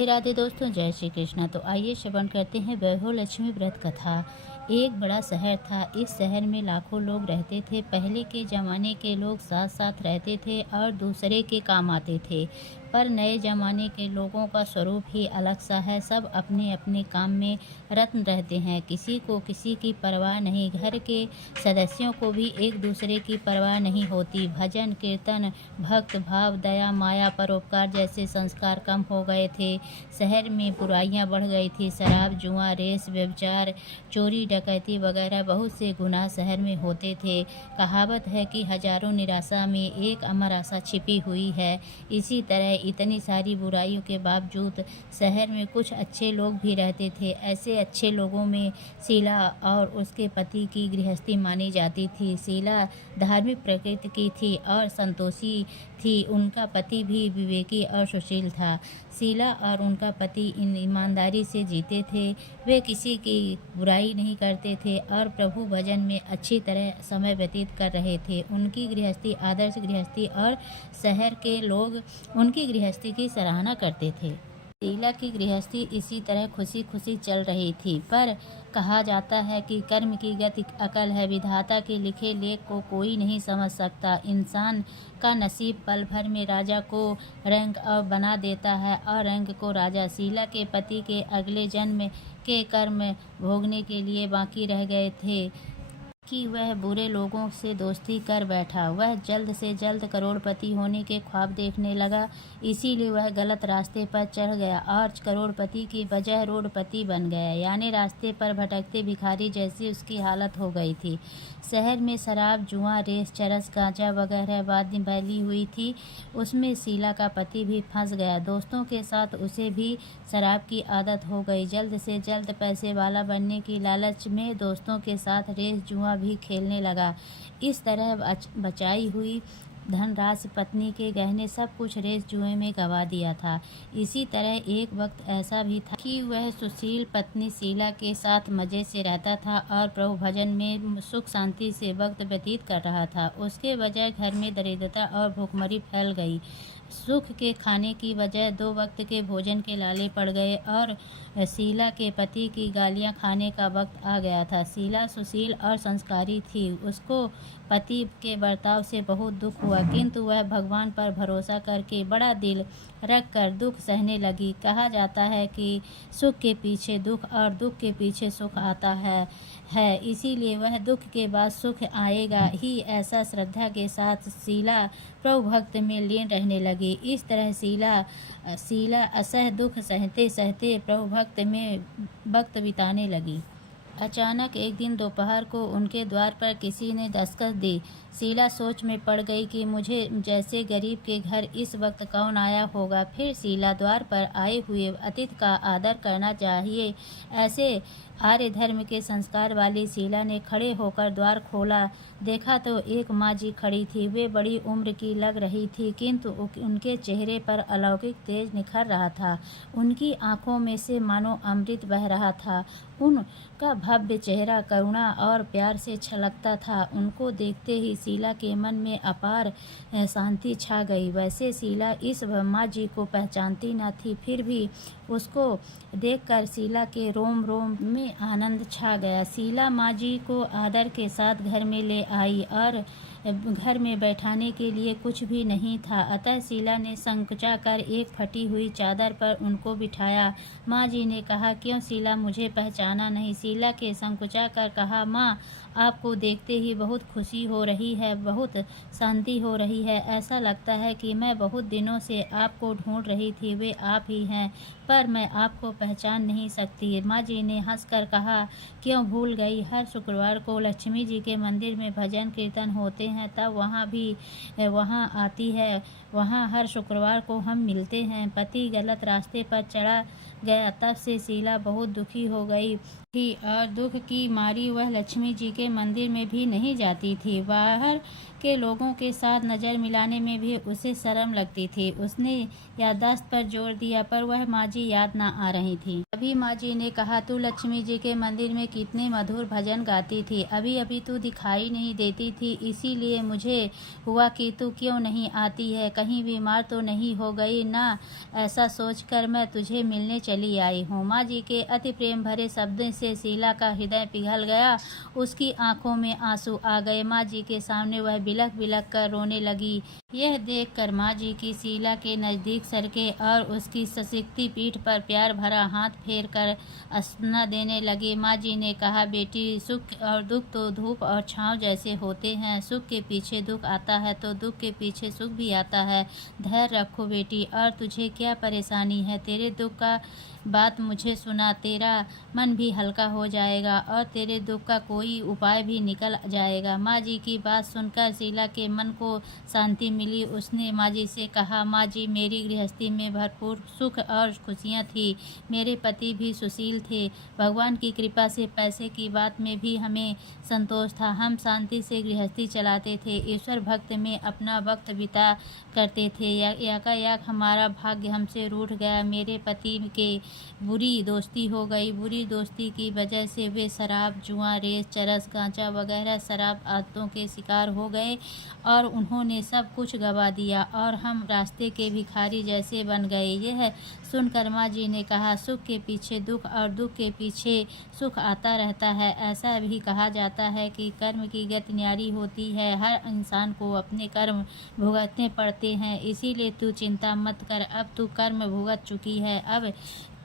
राधे दोस्तों, जय श्री कृष्णा। तो आइए श्रवण करते हैं वैभव लक्ष्मी व्रत कथा। एक बड़ा शहर था। इस शहर में लाखों लोग रहते थे। पहले के जमाने के लोग साथ साथ रहते थे और दूसरे के काम आते थे। पर नए जमाने के लोगों का स्वरूप ही अलग सा है। सब अपने अपने काम में रत्न रहते हैं। किसी को किसी की परवाह नहीं। घर के सदस्यों को भी एक दूसरे की परवाह नहीं होती। भजन कीर्तन, भक्त भाव, दया माया, परोपकार जैसे संस्कार कम हो गए थे। शहर में बुराइयां बढ़ गई थी। शराब, जुआ, रेस, व्यभिचार, चोरी डकैती वगैरह बहुत से गुनाह शहर में होते थे। कहावत है कि हजारों निराशा में एक अमर आशा छिपी हुई है। इसी तरह इतनी सारी बुराइयों के बावजूद शहर में कुछ अच्छे लोग भी रहते थे। ऐसे अच्छे लोगों में शीला और उसके पति की गृहस्थी मानी जाती थी। शीला धार्मिक प्रकृति की थी और संतोषी थी। उनका पति भी विवेकी और सुशील था। शीला और उनका पति ईमानदारी से जीते थे। वे किसी की बुराई नहीं करते थे और प्रभु भजन में अच्छी तरह समय व्यतीत कर रहे थे। उनकी गृहस्थी आदर्श गृहस्थी और शहर के लोग उनकी गृहस्थी की सराहना करते थे। शीला की गृहस्थी इसी तरह खुशी खुशी चल रही थी। पर कहा जाता है कि कर्म की गति अकल है। विधाता के लिखे लेख को कोई नहीं समझ सकता। इंसान का नसीब पल भर में राजा को रंग और बना देता है और रंग को राजा। शीला के पति के अगले जन्म के कर्म भोगने के लिए बाकी रह गए थे कि वह बुरे लोगों से दोस्ती कर बैठा। वह जल्द से जल्द करोड़पति होने के ख्वाब देखने लगा। इसीलिए वह गलत रास्ते पर चढ़ गया और करोड़पति की बजाय रोडपति बन गया। यानी रास्ते पर भटकते भिखारी जैसी उसकी हालत हो गई थी। शहर में शराब, जुआ, रेस, चरस, गांजा वगैरह बातें फैली हुई थी। उसमें शीला का पति भी फंस गया। दोस्तों के साथ उसे भी शराब की आदत हो गई। जल्द से जल्द पैसे वाला बनने की लालच में दोस्तों के साथ रेस, जुआ भी खेलने लगा। इस तरह बचाई हुई धनराशि, पत्नी के गहने, सब कुछ रेस जुए में गंवा दिया था। इसी तरह एक वक्त ऐसा भी था कि वह सुशील पत्नी शीला के साथ मजे से रहता था और प्रभु भजन में सुख शांति से वक्त व्यतीत कर रहा था। उसके बजाय घर में दरिद्रता और भूखमरी फैल गई। सुख के खाने की बजाय 2 वक्त के भोजन के लाले पड़ गए और शीला के पति की गालियां खाने का वक्त आ गया था। शीला सुशील और संस्कारी थी। उसको पति के बर्ताव से बहुत दुख हुआ, किंतु वह भगवान पर भरोसा करके बड़ा दिल रख कर दुख सहने लगी। कहा जाता है कि सुख के पीछे दुख और दुख के पीछे सुख आता है। इसीलिए वह दुख के बाद सुख आएगा ही, ऐसा श्रद्धा के साथ शीला प्रभु भक्त में लीन रहने लगी। इस तरह शीला असह दुख सहते सहते प्रभु भक्त में वक्त बिताने लगी। अचानक एक दिन दोपहर को उनके द्वार पर किसी ने दस्तक दी। शीला सोच में पड़ गई कि मुझे जैसे गरीब के घर इस वक्त कौन आया होगा। फिर शीला द्वार पर आए हुए अतिथि का आदर करना चाहिए, ऐसे आर्य धर्म के संस्कार वाली शीला ने खड़े होकर द्वार खोला। देखा तो एक माँ जी खड़ी थी। वे बड़ी उम्र की लग रही थी, किंतु उनके चेहरे पर अलौकिक तेज निखर रहा था। उनकी आंखों में से मानो अमृत बह रहा था। उनका भव्य चेहरा करुणा और प्यार से छलकता था। उनको देखते ही शीला के मन में अपार शांति छा गई। वैसे शीला इस माँ जी को पहचानती न थी, फिर भी उसको देखकर शीला के रोम रोम में आनंद छा गया। शीला माँ जी को आदर के साथ घर में ले आई और घर में बैठाने के लिए कुछ भी नहीं था, अतः शीला ने संकुचा कर एक फटी हुई चादर पर उनको बिठाया। माँ जी ने कहा, क्यों शीला, मुझे पहचाना नहीं? शीला के संकुचा कर कहा, माँ, आपको देखते ही बहुत खुशी हो रही है, बहुत शांति हो रही है। ऐसा लगता है कि मैं बहुत दिनों से आपको ढूंढ रही थी। वे आप ही हैं, पर मैं आपको पहचान नहीं सकती। माँ जी ने हंसकर कहा, क्यों भूल गई? हर शुक्रवार को लक्ष्मी जी के मंदिर में भजन कीर्तन होते हैं, तब वहाँ आती है। वहाँ हर शुक्रवार को हम मिलते हैं। पति गलत रास्ते पर चढ़ा गया, तब से शीला बहुत दुखी हो गई थी और दुख की मारी वह लक्ष्मी जी के मंदिर में भी नहीं जाती थी। बाहर के लोगों के साथ नज़र मिलाने में भी उसे शर्म लगती थी। उसने याददाश्त पर जोर दिया, पर वह माँ जी याद न आ रही थी। अभी माँ जी ने कहा, तू लक्ष्मी जी के मंदिर में कितने मधुर भजन गाती थी, अभी अभी तू दिखाई नहीं देती थी, इसीलिए मुझे हुआ कि तू क्यों नहीं आती है, कहीं बीमार तो नहीं हो गई ना, ऐसा सोचकर मैं तुझे मिलने चली आई हूँ। माँ जी के अति प्रेम भरे शब्दों से शीला का हृदय पिघल गया। उसकी आंखों में आंसू आ गए। माँ जी के सामने वह बिलख बिलख कर रोने लगी। यह देखकर माँ जी की शीला के नज़दीक सरके और उसकी सशक्ति पीठ पर प्यार भरा हाथ फेर कर आश्वासन देने लगे। माँ जी ने कहा, बेटी, सुख और दुख तो धूप और छांव जैसे होते हैं। सुख के पीछे दुख आता है तो दुख के पीछे सुख भी आता है। धैर्य रखो बेटी। और तुझे क्या परेशानी है? तेरे दुख का बात मुझे सुना, तेरा मन भी हल्का हो जाएगा और तेरे दुख का कोई उपाय भी निकल जाएगा। माँ जी की बात सुनकर शीला के मन को शांति मिली। उसने माँ जी से कहा, माँ जी, मेरी गृहस्थी में भरपूर सुख और खुशियाँ थी। मेरे पति भी सुशील थे। भगवान की कृपा से पैसे की बात में भी हमें संतोष था। हम शांति से गृहस्थी चलाते थे, ईश्वर भक्त में अपना वक्त बिता करते थे। एकाएक हमारा भाग्य हमसे रूठ गया। मेरे पति के बुरी दोस्ती हो गई। बुरी दोस्ती की वजह से वे शराब, जुआ, रेस, चरस, गांजा वगैरह शराब आदतों के शिकार हो गए और उन्होंने सब कुछ गंवा दिया और हम रास्ते के भिखारी जैसे बन गए। यह सुनकर माँ जी ने कहा, सुख के पीछे दुख और दुख के पीछे सुख आता रहता है। ऐसा भी कहा जाता है कि कर्म की गति न्यारी होती है। हर इंसान को अपने कर्म भुगतने पड़ते हैं, इसीलिए तू चिंता मत कर। अब तू कर्म भुगत चुकी है, अब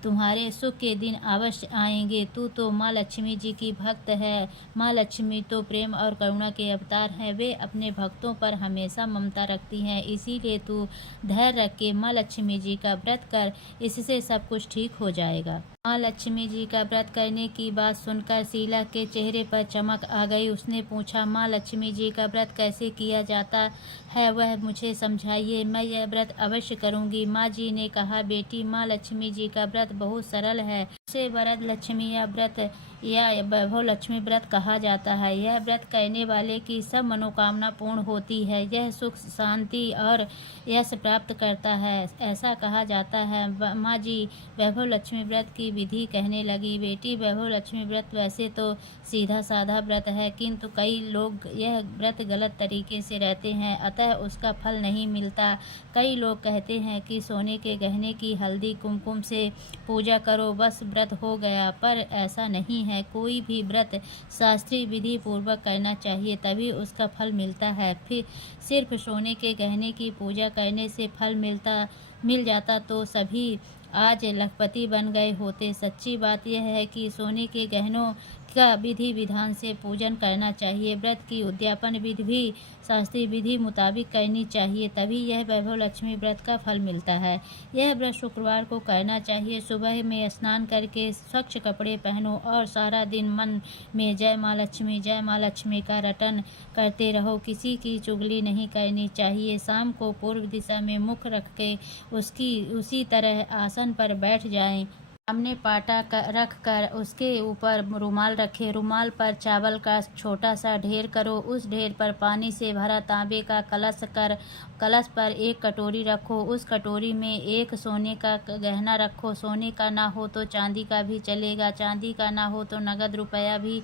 तुम्हारे सुख के दिन अवश्य आएंगे। तू तो माँ लक्ष्मी जी की भक्त है। माँ लक्ष्मी तो प्रेम और करुणा के अवतार हैं। वे अपने भक्तों पर हमेशा ममता रखती हैं। इसीलिए तू धैर्य रख के माँ लक्ष्मी जी का व्रत कर, इससे सब कुछ ठीक हो जाएगा। माँ लक्ष्मी जी का व्रत करने की बात सुनकर शीला के चेहरे पर चमक आ गई। उसने पूछा, माँ लक्ष्मी जी का व्रत कैसे किया जाता है, वह मुझे समझाइए, मैं यह व्रत अवश्य करूँगी। माँ जी ने कहा, बेटी, माँ लक्ष्मी जी का व्रत बहुत सरल है। इसे वरद लक्ष्मी या व्रत या वैभव लक्ष्मी व्रत कहा जाता है। यह व्रत करने वाले की सब मनोकामना पूर्ण होती है। यह सुख, शांति और यश प्राप्त करता है, ऐसा कहा जाता है। माँ जी वैभव लक्ष्मी व्रत की विधि कहने लगी। बेटी, वैभव लक्ष्मी व्रत वैसे तो सीधा साधा व्रत है, किंतु कई लोग यह व्रत गलत तरीके से रहते हैं, अतः उसका फल नहीं मिलता। कई लोग कहते हैं कि सोने के गहने की हल्दी कुमकुम से पूजा करो, बस व्रत हो गया, पर ऐसा नहीं है। कोई भी व्रत शास्त्रीय विधि पूर्वक करना चाहिए, तभी उसका फल मिलता है। फिर सिर्फ सोने के गहने की पूजा करने से फल मिल जाता तो सभी आज लखपति बन गए होते। सच्ची बात यह है कि सोने के गहनों का विधि विधान से पूजन करना चाहिए। व्रत की उद्यापन विधि भी शास्त्रीय विधि मुताबिक करनी चाहिए, तभी यह वैभव लक्ष्मी व्रत का फल मिलता है। यह व्रत शुक्रवार को करना चाहिए। सुबह में स्नान करके स्वच्छ कपड़े पहनो और सारा दिन मन में जय माँ लक्ष्मी का रटन करते रहो। किसी की चुगली नहीं करनी चाहिए। शाम को पूर्व दिशा में मुख रख के उसी तरह आसन पर बैठ जाएं। सामने पाटा रख कर उसके ऊपर रुमाल रखे। रुमाल पर चावल का छोटा सा ढेर करो। उस ढेर पर पानी से भरा तांबे का कलश पर एक कटोरी रखो। उस कटोरी में एक सोने का गहना रखो। सोने का ना हो तो चांदी का भी चलेगा, चांदी का ना हो तो नगद रुपया भी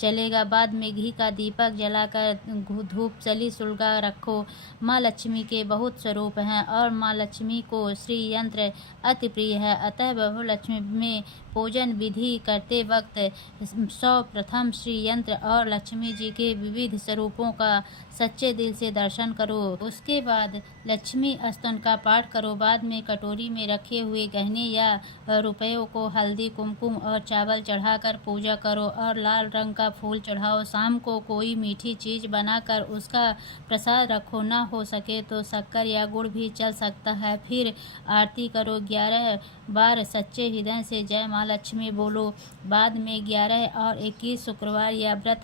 चलेगा। बाद में घी का दीपक जलाकर धूप जली सुलगा रखो। माँ लक्ष्मी के बहुत स्वरूप हैं और माँ लक्ष्मी को श्री यंत्र अति प्रिय है, अतः वैभव लक्ष्मी में पूजन विधि करते वक्त सर्वप्रथम श्री यंत्र और लक्ष्मी जी के विविध स्वरूपों का सच्चे दिल से दर्शन करो। उसके बाद लक्ष्मी स्तोत्र का पाठ करो। बाद में कटोरी में रखे हुए गहने या रुपयों को हल्दी, कुमकुम और चावल चढ़ाकर पूजा करो और लाल रंग का फूल चढ़ाओ। शाम को कोई मीठी चीज बनाकर उसका प्रसाद रखो। ना हो सके तो शक्कर या गुड़ भी चल सकता है। फिर आरती करो। 11 बार सच्चे हृदय से जय माँ लक्ष्मी बोलो। बाद में 11 और 21 शुक्रवार या व्रत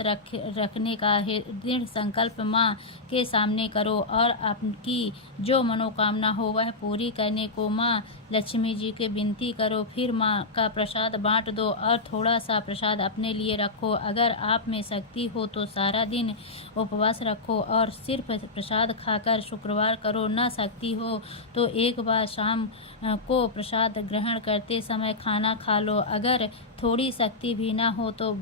रखने का दृढ़ संकल्प माँ के सामने करो और आपकी जो मनोकामना हो वह पूरी करने को माँ लक्ष्मी जी के विनती करो, फिर माँ का प्रसाद बांट दो और थोड़ा सा प्रसाद अपने लिए रखो। अगर आप में शक्ति हो तो सारा दिन उपवास रखो और सिर्फ प्रसाद खाकर शुक्रवार करो। न शक्ति हो तो एक बार शाम को प्रसाद ग्रहण करते समय खाना खा लो। अगर थोड़ी शक्ति भी ना हो तो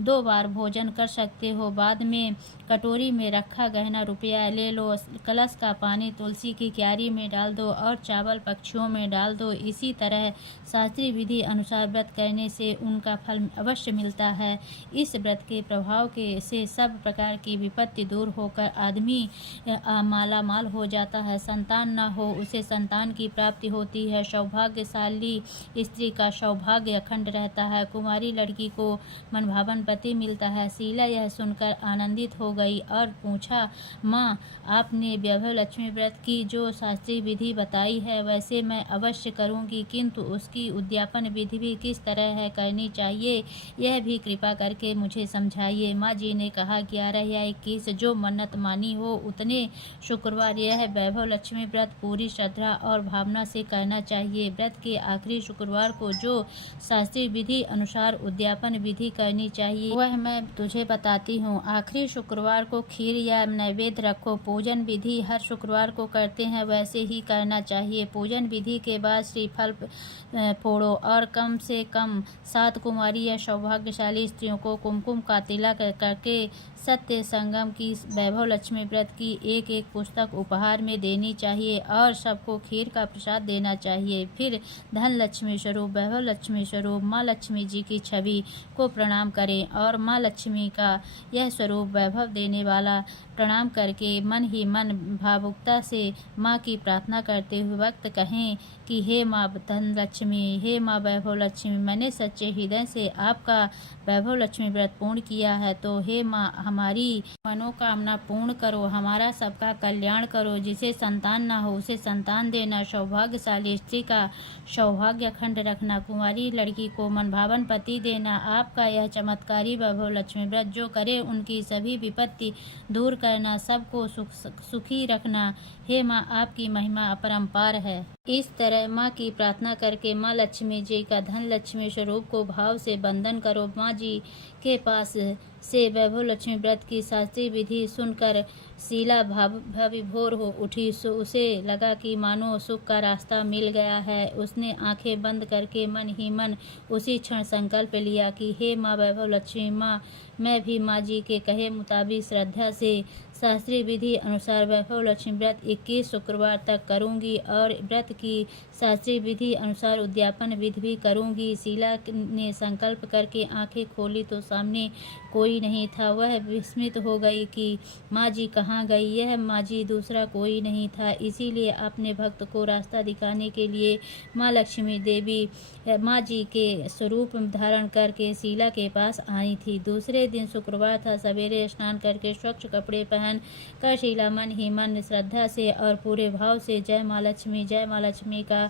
2 बार भोजन कर सकते हो। बाद में कटोरी में रखा गहना रुपया ले लो। कलश का पानी तुलसी की क्यारी में डाल दो और चावल पक्षियों में डाल दो। इसी तरह शास्त्रीय विधि अनुसार व्रत करने से उनका फल अवश्य मिलता है। इस व्रत के प्रभाव से सब प्रकार की विपत्ति दूर होकर आदमी माला माल हो जाता है। संतान न हो उसे संतान की प्राप्ति होती है। सौभाग्यशाली स्त्री का सौभाग्य अखंड रहता है। कुमारी लड़की को मनभावन पति मिलता है। शीला यह सुनकर आनंदित हो गई और पूछा, माँ, आपने वैभव लक्ष्मी व्रत की जो शास्त्रीय विधि बताई है वैसे मैं अवश्य करूँगी, किंतु उसकी उद्यापन विधि भी किस तरह है करनी चाहिए यह भी कृपा करके मुझे समझाइए। माँ जी ने कहा, 11 या 21 जो मन्नत मानी हो उतने शुक्रवार यह वैभव लक्ष्मी व्रत पूरी श्रद्धा और भावना से करना चाहिए। व्रत के आखिरी शुक्रवार को जो शास्त्रीय विधि अनुसार उद्यापन विधि करनी चाहिए वह मैं तुझे बताती हूँ। आखिरी शुक्रवार को खीर या नैवेद्य रखो। पूजन विधि हर शुक्रवार को करते हैं वैसे ही करना चाहिए। पूजन विधि के बाद श्रीफल फोड़ो और कम से कम 7 कुमारी या सौभाग्यशाली स्त्रियों को कुमकुम का तिलक करके सत्य संगम की वैभव लक्ष्मी व्रत की एक पुस्तक उपहार में देनी चाहिए और सबको खीर का प्रसाद देना चाहिए। फिर धन लक्ष्मी स्वरूप वैभव लक्ष्मी स्वरूप माँ लक्ष्मी जी की छवि को प्रणाम करें और माँ लक्ष्मी का यह स्वरूप वैभव देने वाला प्रणाम करके मन ही मन भावुकता से माँ की प्रार्थना करते हुए वक्त कहें कि हे माँ धन लक्ष्मी, हे माँ वैभव लक्ष्मी, मैंने सच्चे हृदय से आपका वैभव लक्ष्मी व्रत पूर्ण किया है, तो हे माँ हमारी मनोकामना पूर्ण करो, हमारा सबका कल्याण करो। जिसे संतान ना हो उसे संतान देना, सौभाग्यशाली स्त्री का सौभाग्य अखंड रखना, कुंवारी लड़की को मनभावन पति देना। आपका यह चमत्कारी वैभव लक्ष्मी व्रत जो करे उनकी सभी विपत्ति दूर करना, सबको सुखी रखना। हे माँ आपकी महिमा अपरंपार है। इस तरह माँ की प्रार्थना करके माँ लक्ष्मी जी का धन लक्ष्मी स्वरूप को भाव से वंदन करो। माँ जी के पास से वैभव लक्ष्मी व्रत की शास्त्रीय विधि सुनकर शीला भाविभोर हो उठी। उसे लगा कि मानो सुख का रास्ता मिल गया है। उसने आंखें बंद करके मन ही मन उसी क्षण संकल्प लिया कि हे माँ वैभव लक्ष्मी, माँ मैं भी माँ जी के कहे मुताबिक श्रद्धा से शास्त्रीय विधि अनुसार वैभव लक्ष्मी व्रत 21 शुक्रवार तक करूंगी और व्रत की शास्त्रीय विधि अनुसार उद्यापन विधि भी करूंगी। शीला ने संकल्प करके आंखें खोली तो सामने कोई नहीं था। वह विस्मित हो गई कि माँ जी कहाँ गई। यह माँ जी दूसरा कोई नहीं था, इसीलिए अपने भक्त को रास्ता दिखाने के लिए माँ लक्ष्मी देवी माँ जी के स्वरूप धारण करके शीला के पास आई थी। दूसरे दिन शुक्रवार था। सवेरे स्नान करके स्वच्छ कपड़े पहन कर शीला मन ही मन श्रद्धा से और पूरे भाव से जय माँ लक्ष्मी का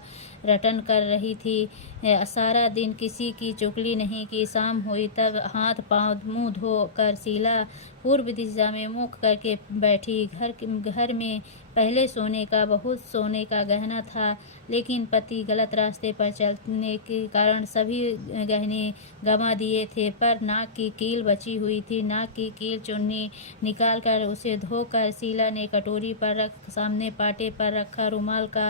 रटन कर रही थी। सारा दिन किसी की चुगली नहीं की। शाम हुई तब हाथ पांव मुंह धो कर शीला पूर्व दिशा में मुख करके बैठी। घर में पहले बहुत सोने का गहना था, लेकिन पति गलत रास्ते पर चलने के कारण सभी गहने गंवा दिए थे, पर नाक की कील बची हुई थी। नाक की कील चुन्नी निकालकर उसे धोकर शीला ने कटोरी पर सामने पाटे पर रखा रुमाल का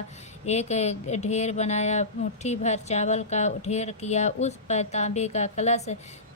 एक ढेर बनाया, मुट्ठी भर चावल का ढेर किया, उस पर तांबे का कलश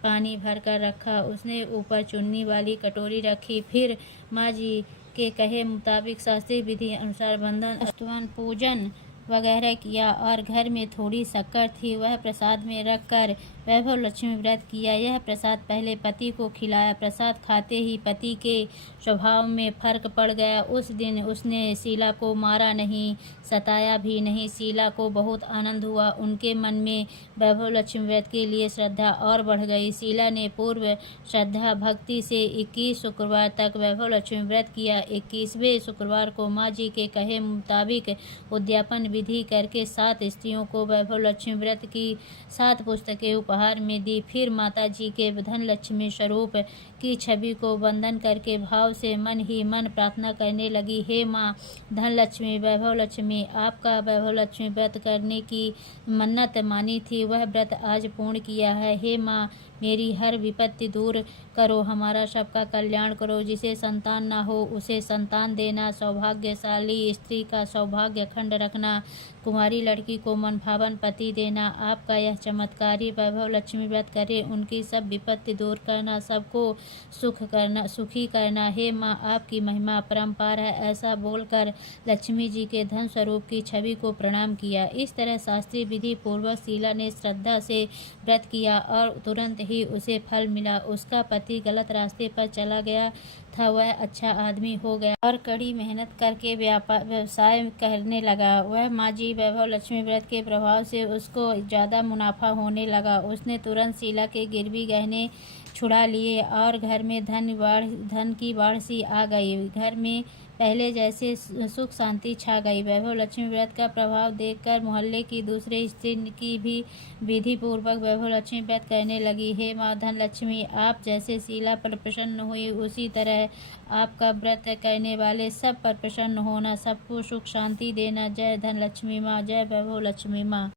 पानी भरकर रखा। उसने ऊपर चुन्नी वाली कटोरी रखी। फिर माँ जी के कहे मुताबिक शास्त्रीय विधि अनुसार वंदन स्तवन पूजन वगैरह किया और घर में थोड़ी शक्कर थी वह प्रसाद में रखकर वैभव लक्ष्मी व्रत किया। यह प्रसाद पहले पति को खिलाया। प्रसाद खाते ही पति के स्वभाव में फर्क पड़ गया। उस दिन उसने शीला को मारा नहीं, सताया भी नहीं। शीला को बहुत आनंद हुआ। उनके मन में वैभव लक्ष्मी व्रत के लिए श्रद्धा और बढ़ गई। शीला ने पूर्व श्रद्धा भक्ति से 21 शुक्रवार तक वैभव लक्ष्मी व्रत किया। 21वें शुक्रवार को माँ जी के कहे मुताबिक उद्यापन विधि करके 7 स्त्रियों को वैभव लक्ष्मी व्रत की 7 पुस्तकें उपहार में दी। फिर माता जी के धन लक्ष्मी स्वरूप की छवि को वंदन करके भाव से मन ही मन प्रार्थना करने लगी, हे माँ धन लक्ष्मी, वैभव लक्ष्मी, आपका वैभव लक्ष्मी व्रत करने की मन्नत मानी थी, वह व्रत आज पूर्ण किया है। हे माँ, मेरी हर विपत्ति दूर करो, हमारा सबका कल्याण करो। जिसे संतान ना हो उसे संतान देना, सौभाग्यशाली स्त्री का सौभाग्य खंड रखना, कुमारी लड़की को मनभावन पति देना। आपका यह चमत्कारी वैभव लक्ष्मी व्रत करे, उनकी सब विपत्ति दूर करना, सबको सुखी करना। हे माँ, आपकी महिमा अपरंपार है। ऐसा बोलकर लक्ष्मी जी के धन स्वरूप की छवि को प्रणाम किया। इस तरह शास्त्रीय विधि पूर्वक शीला ने श्रद्धा से व्रत किया और तुरंत ही उसे फल मिला। उसका पति गलत रास्ते पर चला गया था, वह अच्छा आदमी हो गया और कड़ी मेहनत करके व्यवसाय करने लगा। वह माँ जी वैभव लक्ष्मी व्रत के प्रभाव से उसको ज़्यादा मुनाफा होने लगा। उसने तुरंत शीला के गिरवी गहने छुड़ा लिए और घर में धन की बाढ़ सी आ गई। घर में पहले जैसे सुख शांति छा गई। वैभव लक्ष्मी व्रत का प्रभाव देखकर मोहल्ले की दूसरे स्त्री की भी विधि पूर्वक वैभव लक्ष्मी व्रत करने लगी। हे माँ धन लक्ष्मी, आप जैसे शीला पर प्रसन्न हुई, उसी तरह आपका व्रत करने वाले सब पर प्रसन्न होना, सबको सुख शांति देना। जय धन लक्ष्मी माँ, जय वैभव लक्ष्मी माँ।